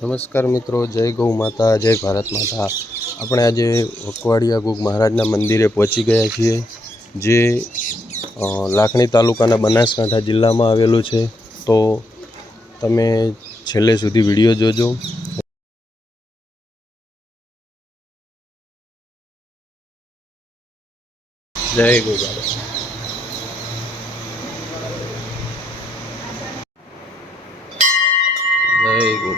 નમસ્કાર મિત્રો, જય ગૌ માતા, જય ભારત માતા. આપણે આજે વકવાડિયા ગુગ મહારાજના મંદિરે પહોંચી ગયા છીએ, જે લાખણી તાલુકાના બનાસકાંઠા જિલ્લામાં આવેલું છે. તો તમે છેલ્લે સુધી વીડિયો જોજો. જય ગૌ બાબા જય ગૌ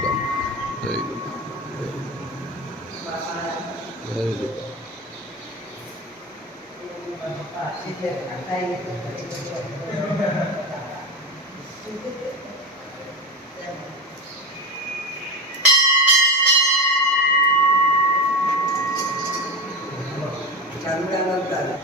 చంద్రనంతారు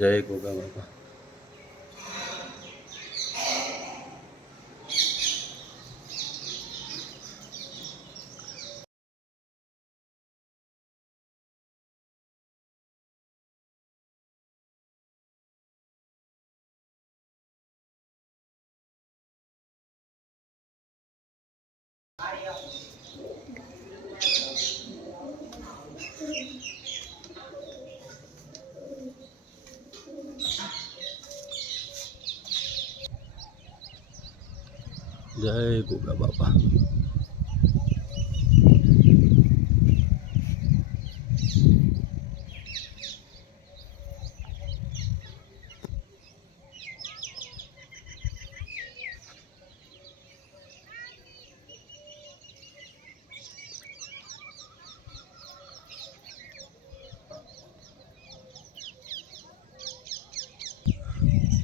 જય ગોગા જય ગૌ જય ગોગા ગોગા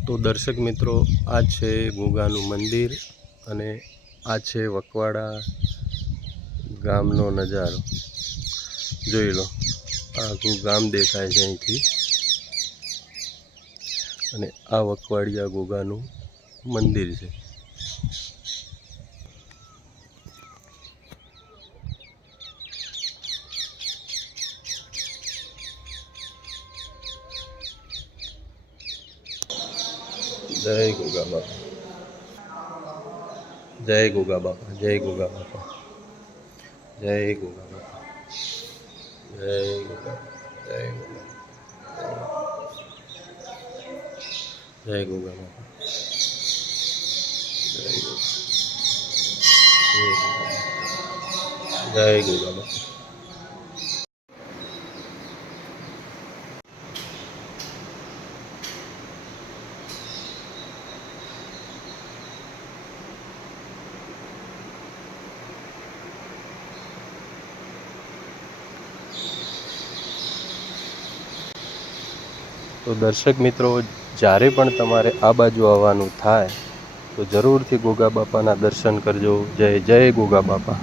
તો દર્શક મિત્રો આ છે ગોગાનું મંદિર. અને આ છે વકવાડા ગામનો નજારો. જોઈ લો આખું ગામ દેખાય છે અહીંથી. અને આ વકવાડિયા ગોગાનું મંદિર છે. જય ગોગા બાપા જય ગોગા બાપા, જય ગોગા બાપા, જય ગોગા બાપા, જય ગોગા જય ગોગા જય ગોગા બાપા, જય ગોગા બાપા તો દર્શક મિત્રો, જ્યારે પણ તમારે આ બાજુ આવવાનું થાય, તો જરૂરથી ગોગા બાપાના દર્શન કરજો જય જય ગોગા બાપા